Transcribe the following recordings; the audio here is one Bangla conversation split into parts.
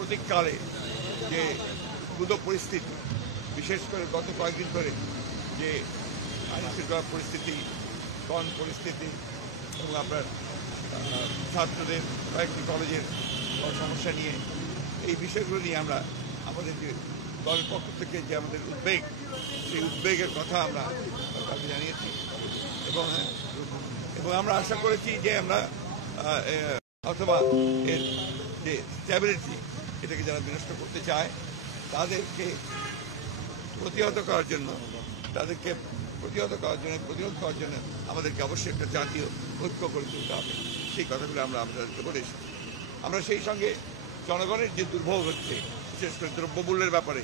প্রতীককালে যে ক্ষুদ্র পরিস্থিতি, বিশেষ করে গত কয়েকদিন ধরে যে আইনশৃঙ্খলা পরিস্থিতি, কন পরিস্থিতি এবং আপনার ছাত্রদের কয়েকটি কলেজের সমস্যা নিয়ে এই বিষয়গুলো নিয়ে আমরা আমাদের যে দলের পক্ষ থেকে যে আমাদের উদ্বেগ, সেই উদ্বেগের কথা আমরা তাকে জানিয়েছি এবং আমরা আশা করেছি যে আমরা অথবা এর যে স্ট্যাবিলিটি, এটাকে যারা বিনষ্ট করতে চায় তাদেরকে প্রতিহত করার জন্য প্রতিরোধ করার জন্য আমাদেরকে অবশ্যই একটা জাতীয় ঐক্য করে তুলতে হবে। সেই কথাগুলো আমরা আপনাদেরকে বলে এসেছি। আমরা সেই সঙ্গে জনগণের যে দুর্ভোগ হচ্ছে, বিশেষ করে দ্রব্যমূল্যের ব্যাপারে,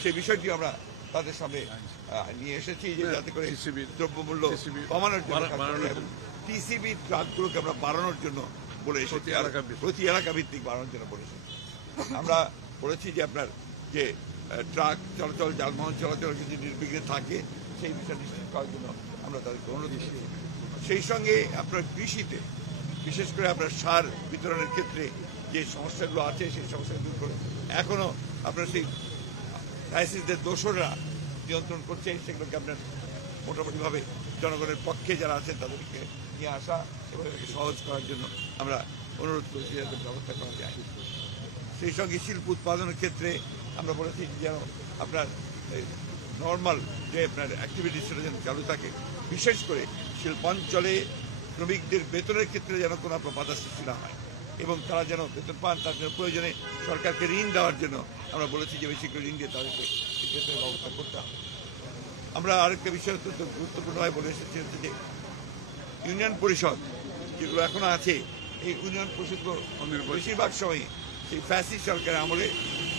সেই বিষয়টি আমরা তাদের সামনে নিয়ে এসেছি যে যাতে করে দ্রব্যমূল্য কমানোর জন্য টিসিবি ট্রাকগুলোকে আমরা বাড়ানোর জন্য বলে এসেছি, প্রতি এলাকা ভিত্তিক বাড়ানোর জন্য বলে এসেছি। আমরা বলেছি যে আপনার যে ট্রাক চলাচল, যানবাহন চলাচল যদি নির্বিঘ্নে থাকে সেই বিষয় নিশ্চিত করার জন্য আমরা তাদেরকে অনুরোধ করছি। সেই সঙ্গে আপনার কৃষিতে বিশেষ করে আপনার সার বিতরণের ক্ষেত্রে যে সমস্যাগুলো আছে সেই সমস্যা দূর করে এখনও আপনার সেই ক্রাইসিসদের দোসররা নিয়ন্ত্রণ করছে, সেগুলোকে আপনার মোটামুটিভাবে জনগণের পক্ষে যারা আছেন তাদেরকে নিয়ে আসা এবং এটাকে সহজ করার জন্য আমরা অনুরোধ করেছি যাতে ব্যবস্থা করা যায়। সেই সঙ্গে শিল্প উৎপাদনের ক্ষেত্রে আমরা বলেছি যেন আপনার নর্মাল যে আপনার অ্যাক্টিভিটিস সেটা যেন চালু থাকে, বিশেষ করে শিল্পাঞ্চলে শ্রমিকদের বেতনের ক্ষেত্রে যেন কোনো বাধা সৃষ্টি না হয় এবং তারা যেন বেতন পান, তার জন্য প্রয়োজনে সরকারকে ঋণ দেওয়ার জন্য আমরা বলেছি যে বেশি করে ঋণ দিয়ে তাদেরকে বেতনের ব্যবস্থা করতে হবে। আমরা আরেকটা বিষয় অত্যন্ত গুরুত্বপূর্ণভাবে বলে এসেছি হচ্ছে যে ইউনিয়ন পরিষদ যেগুলো এখনো আছে, এই ইউনিয়ন পরিষদগুলো বেশিরভাগ সময় সেই ফ্যাসিস্ট সরকারের আমলে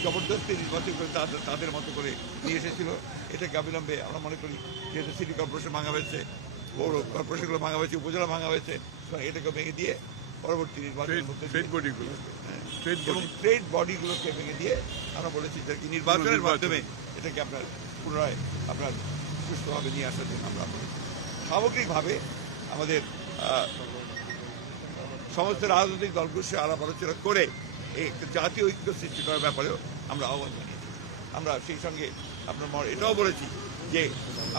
জবরদস্তি নির্বাচন করে তাদের মতো করে নিয়ে এসেছিল। এটাকে অবিলম্বে আমরা মনে করি যেহেতু সিটি কর্পোরেশন ভাঙা হয়েছে, পৌর কর্পোরেশনগুলো ভাঙা হয়েছে, উপজেলা ভাঙা হয়েছে, এটাকে ভেঙে দিয়ে পরবর্তী নির্বাচন এবং ট্রেড বডিগুলোকে ভেঙে দিয়ে আমরা বলেছি যে নির্বাচনের মাধ্যমে এটাকে আপনার পুনরায় আপনার সুস্থভাবে নিয়ে আসার জন্য আমরা বলেছি। সামগ্রিকভাবে আমাদের সমস্ত রাজনৈতিক দলগুলোর সাথে আলাপ আলোচনা করে এই জাতীয় ঐক্য সৃষ্টি করার ব্যাপারেও আমরা আহ্বান জানিয়েছি। আমরা সেই সঙ্গে আপনার এটাও বলেছি যে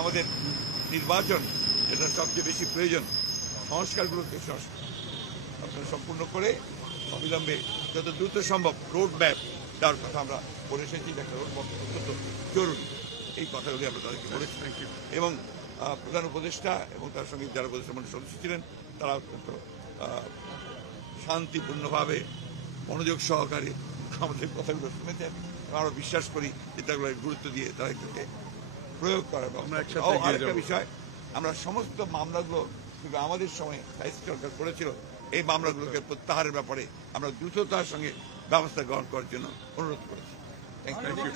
আমাদের নির্বাচন এটা সবচেয়ে বেশি প্রয়োজন, সংস্কারগুলোকে আপনার সম্পূর্ণ করে অবিলম্বে যত দ্রুত সম্ভব রোড ম্যাপ দেওয়ার কথা আমরা বলে এসেছি। একটা রোড ম্যাপ অত্যন্ত জরুরি, এই কথাগুলি আমরা তাদেরকে বলেছি। এবং প্রধান উপদেষ্টা এবং তার সঙ্গে যারা উপদেষ্টা মন্ডলীর সদস্য ছিলেন তারা অত্যন্ত শান্তিপূর্ণভাবে মনোযোগ সহকারে আমাদের কথাগুলো শুনেছেন। আমরা বিশ্বাস করি যে তাগুলো গুরুত্ব দিয়ে তারা এটাকে প্রয়োগ করার। আরেকটা বিষয়, আমরা সমস্ত মামলাগুলো আমাদের সময় ফ্যাসিস্ট সরকার করেছিল, এই মামলাগুলোকে প্রত্যাহারের ব্যাপারে আমরা দ্রুততার সঙ্গে ব্যবস্থা গ্রহণ করার জন্য অনুরোধ করেছি। Thank you.